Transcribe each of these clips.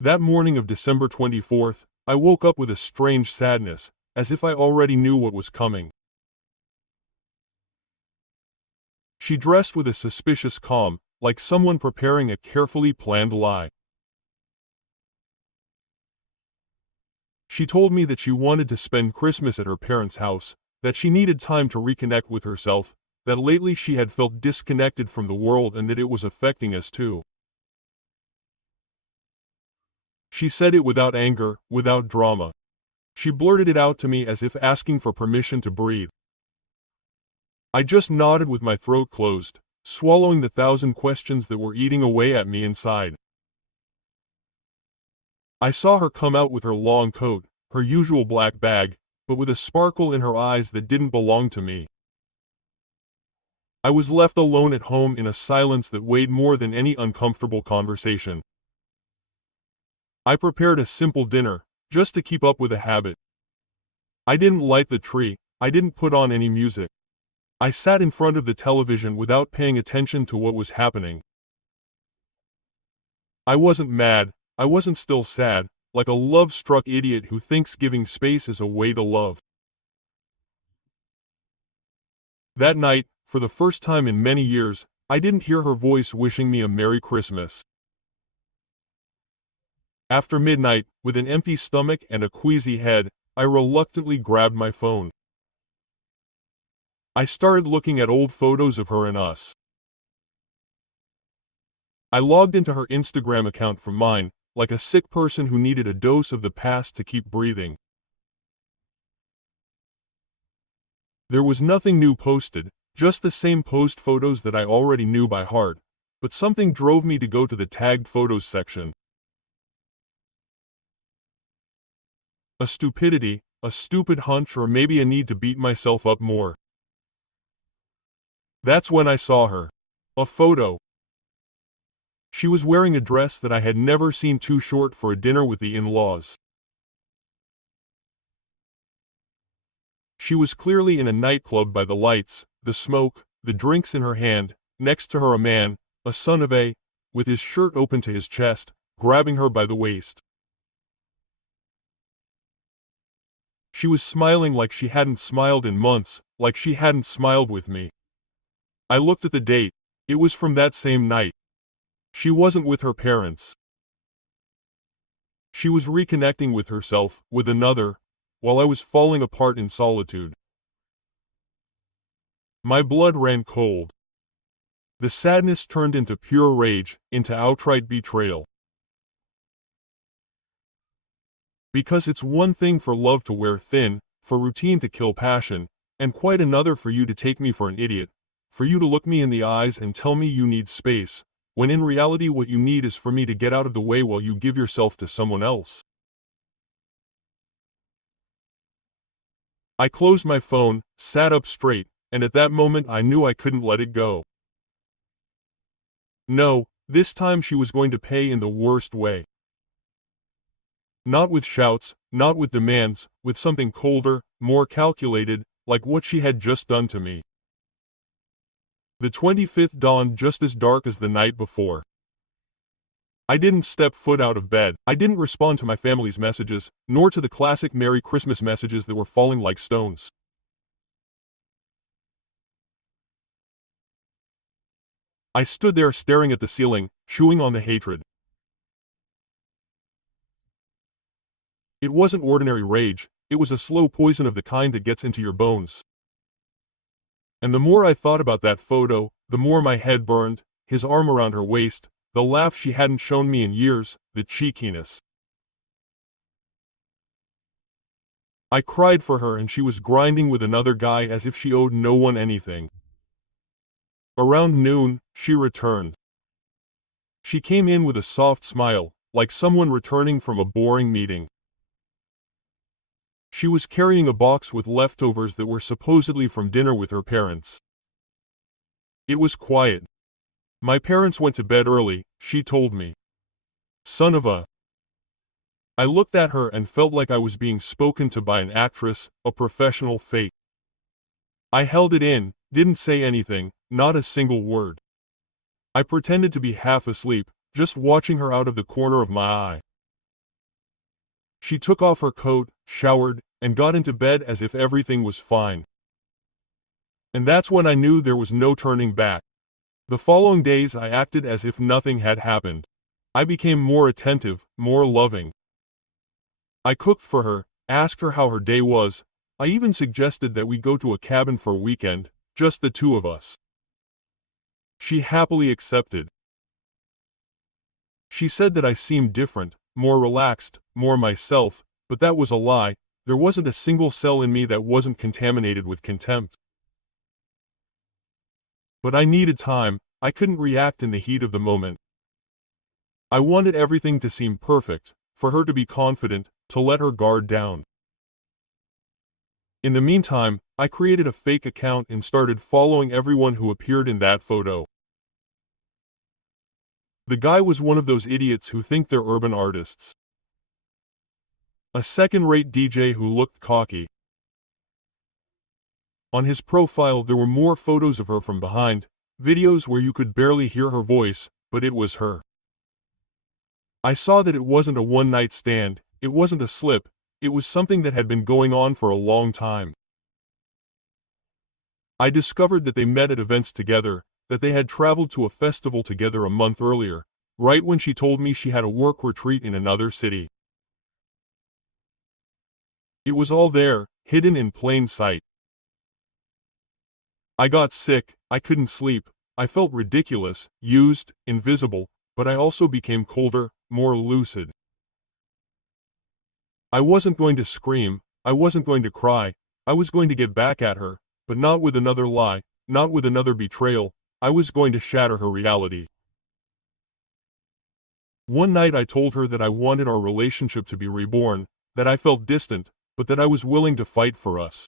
That morning of December 24th, I woke up with a strange sadness, as if I already knew what was coming. She dressed with a suspicious calm, like someone preparing a carefully planned lie. She told me that she wanted to spend Christmas at her parents' house, that she needed time to reconnect with herself, that lately she had felt disconnected from the world and that it was affecting us too. She said it without anger, without drama. She blurted it out to me as if asking for permission to breathe. I just nodded with my throat closed, swallowing the thousand questions that were eating away at me inside. I saw her come out with her long coat, her usual black bag, but with a sparkle in her eyes that didn't belong to me. I was left alone at home in a silence that weighed more than any uncomfortable conversation. I prepared a simple dinner, just to keep up with a habit. I didn't light the tree, I didn't put on any music. I sat in front of the television without paying attention to what was happening. I wasn't mad, I wasn't still sad, like a love-struck idiot who thinks giving space is a way to love. That night, for the first time in many years, I didn't hear her voice wishing me a Merry Christmas. After midnight, with an empty stomach and a queasy head, I reluctantly grabbed my phone. I started looking at old photos of her and us. I logged into her Instagram account from mine, like a sick person who needed a dose of the past to keep breathing. There was nothing new posted, just the same post photos that I already knew by heart, but something drove me to go to the tagged photos section. A stupidity, a stupid hunch, or maybe a need to beat myself up more. That's when I saw her. A photo. She was wearing a dress that I had never seen too short for a dinner with the in-laws. She was clearly in a nightclub by the lights, the smoke, the drinks in her hand, next to her a man, a son of a, with his shirt open to his chest, grabbing her by the waist. She was smiling like she hadn't smiled in months, like she hadn't smiled with me. I looked at the date. It was from that same night. She wasn't with her parents. She was reconnecting with herself, with another, while I was falling apart in solitude. My blood ran cold. The sadness turned into pure rage, into outright betrayal. Because it's one thing for love to wear thin, for routine to kill passion, and quite another for you to take me for an idiot, for you to look me in the eyes and tell me you need space, when in reality what you need is for me to get out of the way while you give yourself to someone else. I closed my phone, sat up straight, and at that moment I knew I couldn't let it go. No, this time she was going to pay in the worst way. Not with shouts, not with demands, with something colder, more calculated, like what she had just done to me. The 25th dawned just as dark as the night before. I didn't step foot out of bed. I didn't respond to my family's messages, nor to the classic Merry Christmas messages that were falling like stones. I stood there staring at the ceiling, chewing on the hatred. It wasn't ordinary rage, it was a slow poison of the kind that gets into your bones. And the more I thought about that photo, the more my head burned, his arm around her waist, the laugh she hadn't shown me in years, the cheekiness. I cried for her and she was grinding with another guy as if she owed no one anything. Around noon, she returned. She came in with a soft smile, like someone returning from a boring meeting. She was carrying a box with leftovers that were supposedly from dinner with her parents. It was quiet. My parents went to bed early, she told me. Son of a... I looked at her and felt like I was being spoken to by an actress, a professional fake. I held it in, didn't say anything, not a single word. I pretended to be half asleep, just watching her out of the corner of my eye. She took off her coat, showered, and got into bed as if everything was fine. And that's when I knew there was no turning back. The following days I acted as if nothing had happened. I became more attentive, more loving. I cooked for her, asked her how her day was. I even suggested that we go to a cabin for a weekend, just the two of us. She happily accepted. She said that I seemed different, more relaxed, more myself, but that was a lie. There wasn't a single cell in me that wasn't contaminated with contempt. But I needed time. I couldn't react in the heat of the moment. I wanted everything to seem perfect, for her to be confident, to let her guard down. In the meantime, I created a fake account and started following everyone who appeared in that photo. The guy was one of those idiots who think they're urban artists. A second-rate DJ who looked cocky. On his profile there were more photos of her from behind, videos where you could barely hear her voice, but it was her. I saw that it wasn't a one-night stand, it wasn't a slip, it was something that had been going on for a long time. I discovered that they met at events together, that they had traveled to a festival together a month earlier, right when she told me she had a work retreat in another city. It was all there, hidden in plain sight. I got sick, I couldn't sleep, I felt ridiculous, used, invisible, but I also became colder, more lucid. I wasn't going to scream, I wasn't going to cry, I was going to get back at her, but not with another lie, not with another betrayal. I was going to shatter her reality. One night I told her that I wanted our relationship to be reborn, that I felt distant, but that I was willing to fight for us.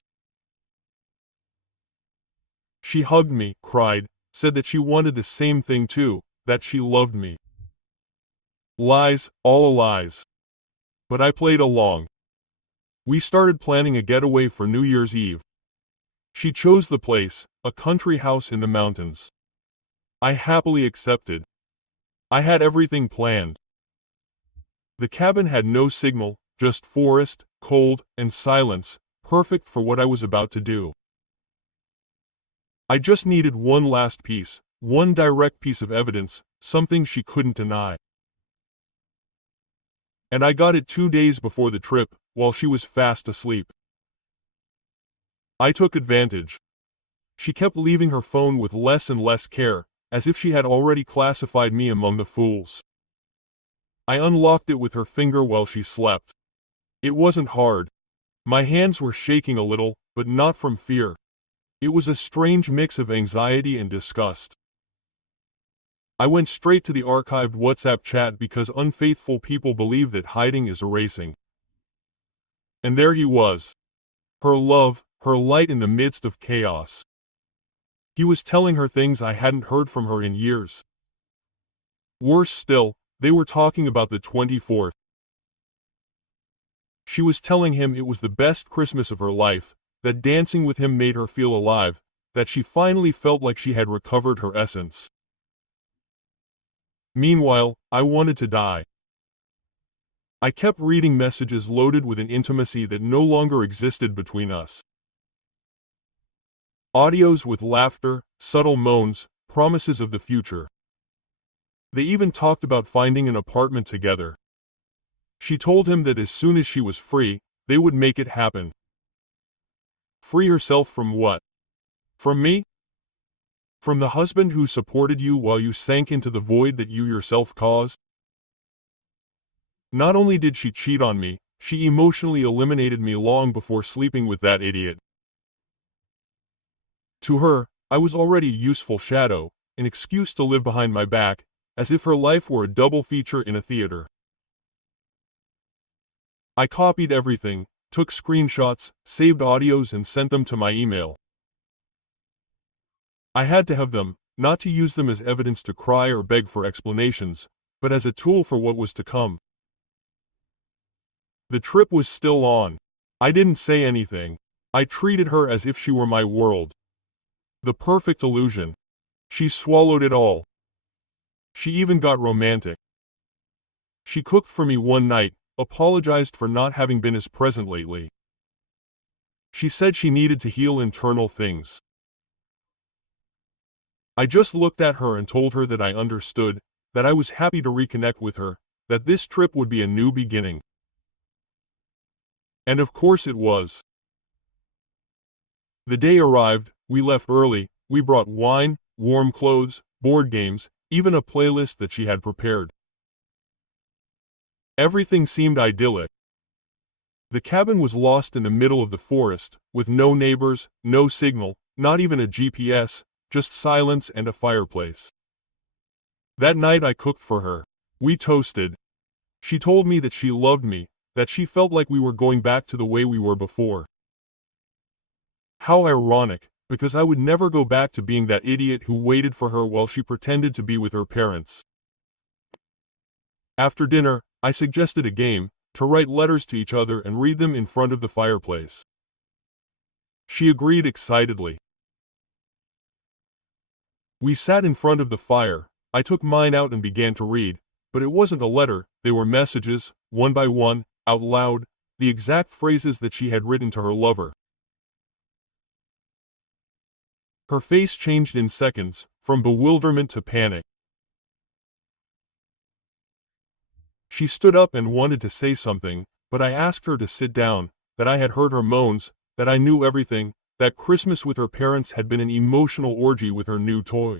She hugged me, cried, said that she wanted the same thing too, that she loved me. Lies, all lies. But I played along. We started planning a getaway for New Year's Eve. She chose the place, a country house in the mountains. I happily accepted. I had everything planned. The cabin had no signal, just forest, cold, and silence, perfect for what I was about to do. I just needed one last piece, one direct piece of evidence, something she couldn't deny. And I got it 2 days before the trip, while she was fast asleep. I took advantage. She kept leaving her phone with less and less care, as if she had already classified me among the fools. I unlocked it with her finger while she slept. It wasn't hard. My hands were shaking a little, but not from fear. It was a strange mix of anxiety and disgust. I went straight to the archived WhatsApp chat because unfaithful people believe that hiding is erasing. And there he was. Her love, her light in the midst of chaos. He was telling her things I hadn't heard from her in years. Worse still, they were talking about the 24th. She was telling him it was the best Christmas of her life, that dancing with him made her feel alive, that she finally felt like she had recovered her essence. Meanwhile, I wanted to die. I kept reading messages loaded with an intimacy that no longer existed between us. Audios with laughter, subtle moans, promises of the future. They even talked about finding an apartment together. She told him that as soon as she was free, they would make it happen. Free herself from what? From me? From the husband who supported you while you sank into the void that you yourself caused? Not only did she cheat on me, she emotionally eliminated me long before sleeping with that idiot. To her, I was already a useful shadow, an excuse to live behind my back, as if her life were a double feature in a theater. I copied everything, took screenshots, saved audios and sent them to my email. I had to have them, not to use them as evidence to cry or beg for explanations, but as a tool for what was to come. The trip was still on. I didn't say anything. I treated her as if she were my world. The perfect illusion. She swallowed it all. She even got romantic. She cooked for me one night, apologized for not having been as present lately. She said she needed to heal internal things. I just looked at her and told her that I understood, that I was happy to reconnect with her, that this trip would be a new beginning. And of course it was. The day arrived, we left early, we brought wine, warm clothes, board games, even a playlist that she had prepared. Everything seemed idyllic. The cabin was lost in the middle of the forest, with no neighbors, no signal, not even a GPS, just silence and a fireplace. That night I cooked for her. We toasted. She told me that she loved me, that she felt like we were going back to the way we were before. How ironic, because I would never go back to being that idiot who waited for her while she pretended to be with her parents. After dinner, I suggested a game, to write letters to each other and read them in front of the fireplace. She agreed excitedly. We sat in front of the fire. I took mine out and began to read, but it wasn't a letter, they were messages, one by one, out loud, the exact phrases that she had written to her lover. Her face changed in seconds, from bewilderment to panic. She stood up and wanted to say something, but I asked her to sit down, that I had heard her moans, that I knew everything, that Christmas with her parents had been an emotional orgy with her new toy.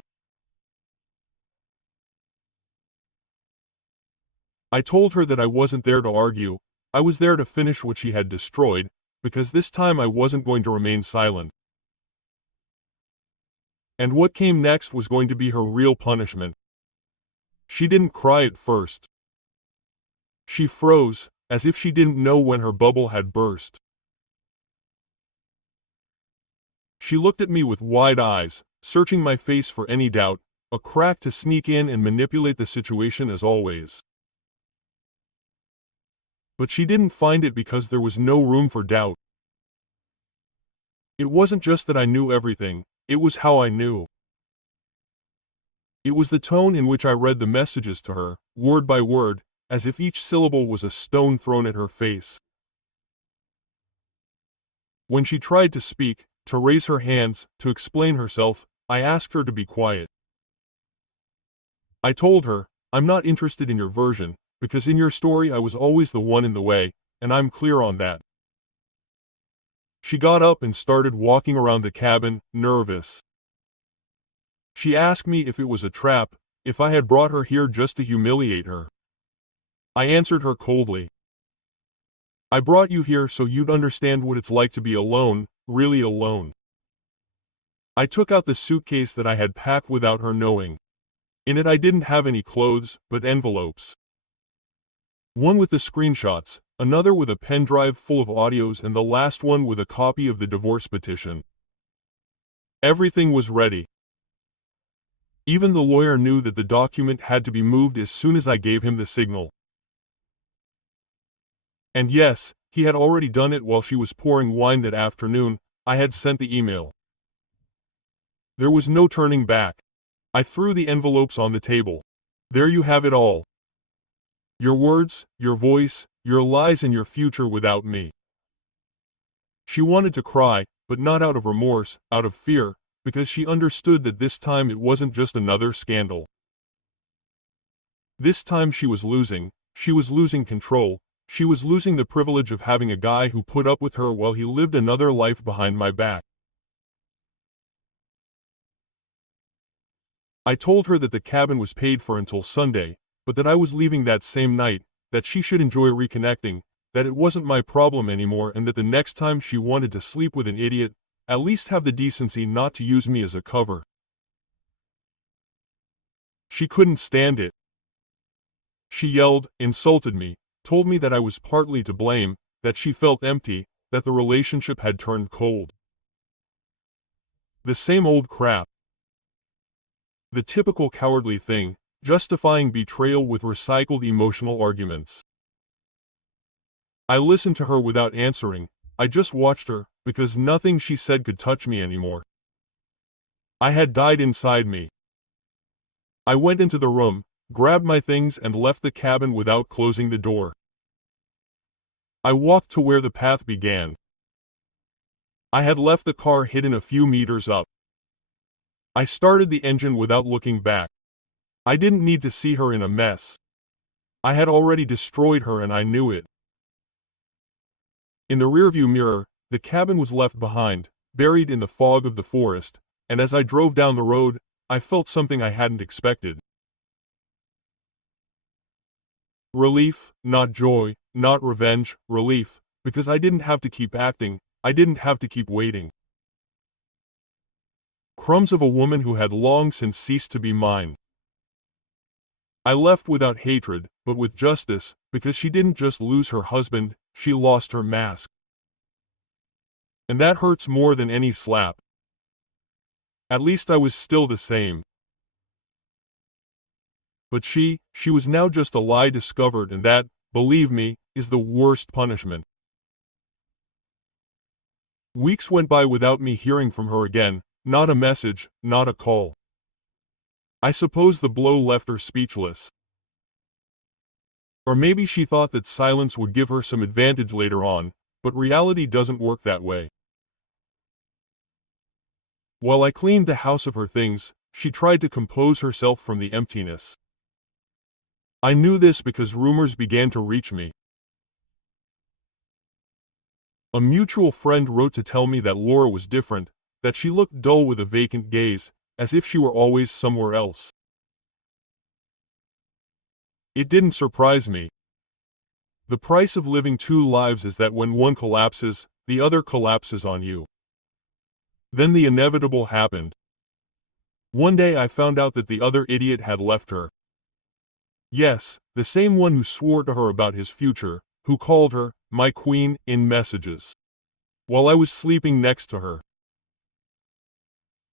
I told her that I wasn't there to argue, I was there to finish what she had destroyed, because this time I wasn't going to remain silent. And what came next was going to be her real punishment. She didn't cry at first. She froze, as if she didn't know when her bubble had burst. She looked at me with wide eyes, searching my face for any doubt, a crack to sneak in and manipulate the situation as always. But she didn't find it because there was no room for doubt. It wasn't just that I knew everything, it was how I knew. It was the tone in which I read the messages to her, word by word, as if each syllable was a stone thrown at her face. When she tried to speak, to raise her hands, to explain herself, I asked her to be quiet. I told her, I'm not interested in your version, because in your story I was always the one in the way, and I'm clear on that. She got up and started walking around the cabin, nervous. She asked me if it was a trap, if I had brought her here just to humiliate her. I answered her coldly. I brought you here so you'd understand what it's like to be alone, really alone. I took out the suitcase that I had packed without her knowing. In it I didn't have any clothes, but envelopes. One with the screenshots, another with a pen drive full of audios, and the last one with a copy of the divorce petition. Everything was ready. Even the lawyer knew that the document had to be moved as soon as I gave him the signal. And yes, he had already done it while she was pouring wine that afternoon. I had sent the email. There was no turning back. I threw the envelopes on the table. There you have it all. Your words, your voice, your lies, and your future without me. She wanted to cry, but not out of remorse, out of fear, because she understood that this time it wasn't just another scandal. This time she was losing control, she was losing the privilege of having a guy who put up with her while he lived another life behind my back. I told her that the cabin was paid for until Sunday, but that I was leaving that same night, that she should enjoy reconnecting, that it wasn't my problem anymore, and that the next time she wanted to sleep with an idiot, at least have the decency not to use me as a cover. She couldn't stand it. She yelled, insulted me, told me that I was partly to blame, that she felt empty, that the relationship had turned cold. The same old crap. The typical cowardly thing, justifying betrayal with recycled emotional arguments. I listened to her without answering. I just watched her, because nothing she said could touch me anymore. I had died inside me. I went into the room, grabbed my things, and left the cabin without closing the door. I walked to where the path began. I had left the car hidden a few meters up. I started the engine without looking back. I didn't need to see her in a mess. I had already destroyed her and I knew it. In the rearview mirror, the cabin was left behind, buried in the fog of the forest, and as I drove down the road, I felt something I hadn't expected. Relief, not joy, not revenge, relief, because I didn't have to keep acting, I didn't have to keep waiting. Crumbs of a woman who had long since ceased to be mine. I left without hatred, but with justice, because she didn't just lose her husband, she lost her mask. And that hurts more than any slap. At least I was still the same. But she was now just a lie discovered, and that, believe me, is the worst punishment. Weeks went by without me hearing from her again, not a message, not a call. I suppose the blow left her speechless. Or maybe she thought that silence would give her some advantage later on, but reality doesn't work that way. While I cleaned the house of her things, she tried to compose herself from the emptiness. I knew this because rumors began to reach me. A mutual friend wrote to tell me that Laura was different, that she looked dull with a vacant gaze, as if she were always somewhere else. It didn't surprise me. The price of living two lives is that when one collapses, the other collapses on you. Then the inevitable happened. One day I found out that the other idiot had left her. Yes, the same one who swore to her about his future, who called her my queen in messages, while I was sleeping next to her.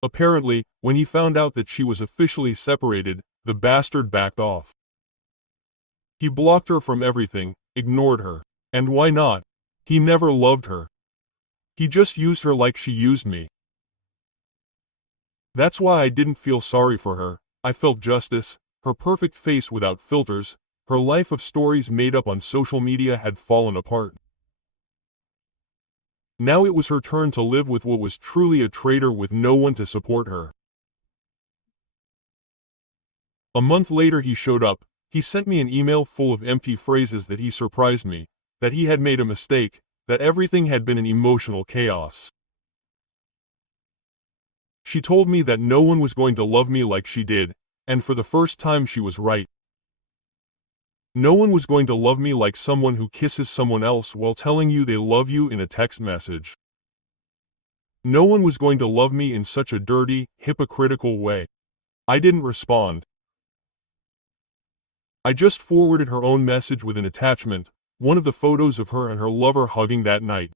Apparently, when he found out that she was officially separated, the bastard backed off. He blocked her from everything, ignored her. And why not? He never loved her. He just used her like she used me. That's why I didn't feel sorry for her. I felt justice. Her perfect face without filters, her life of stories made up on social media had fallen apart. Now it was her turn to live with what was truly a traitor with no one to support her. A month later he showed up. He sent me an email full of empty phrases that he surprised me, that he had made a mistake, that everything had been an emotional chaos. She told me that no one was going to love me like she did, and for the first time she was right. No one was going to love me like someone who kisses someone else while telling you they love you in a text message. No one was going to love me in such a dirty, hypocritical way. I didn't respond. I just forwarded her own message with an attachment, one of the photos of her and her lover hugging that night.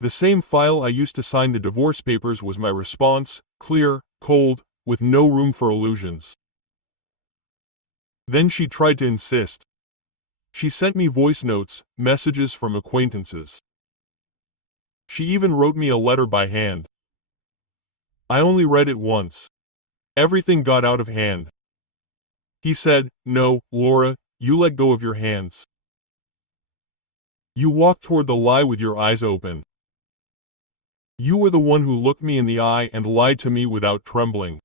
The same file I used to sign the divorce papers was my response, clear, cold, with no room for illusions. Then she tried to insist. She sent me voice notes, messages from acquaintances. She even wrote me a letter by hand. I only read it once. Everything got out of hand. He said, "No, Laura, you let go of your hands. You walked toward the lie with your eyes open. You were the one who looked me in the eye and lied to me without trembling.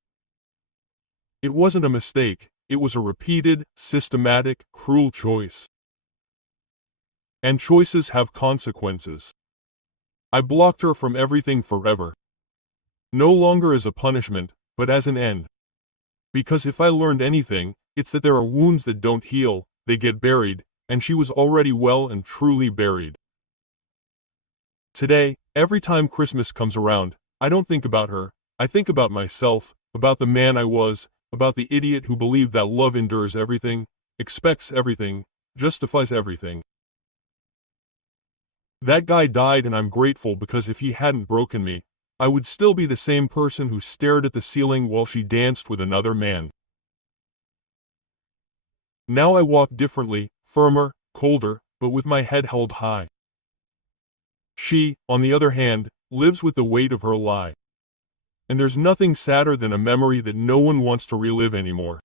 It wasn't a mistake, it was a repeated, systematic, cruel choice. And choices have consequences." I blocked her from everything forever. No longer as a punishment, but as an end. Because if I learned anything, it's that there are wounds that don't heal, they get buried, and she was already well and truly buried. Today, every time Christmas comes around, I don't think about her, I think about myself, about the man I was, about the idiot who believed that love endures everything, expects everything, justifies everything. That guy died and I'm grateful because if he hadn't broken me, I would still be the same person who stared at the ceiling while she danced with another man. Now I walk differently, firmer, colder, but with my head held high. She, on the other hand, lives with the weight of her lie. And there's nothing sadder than a memory that no one wants to relive anymore.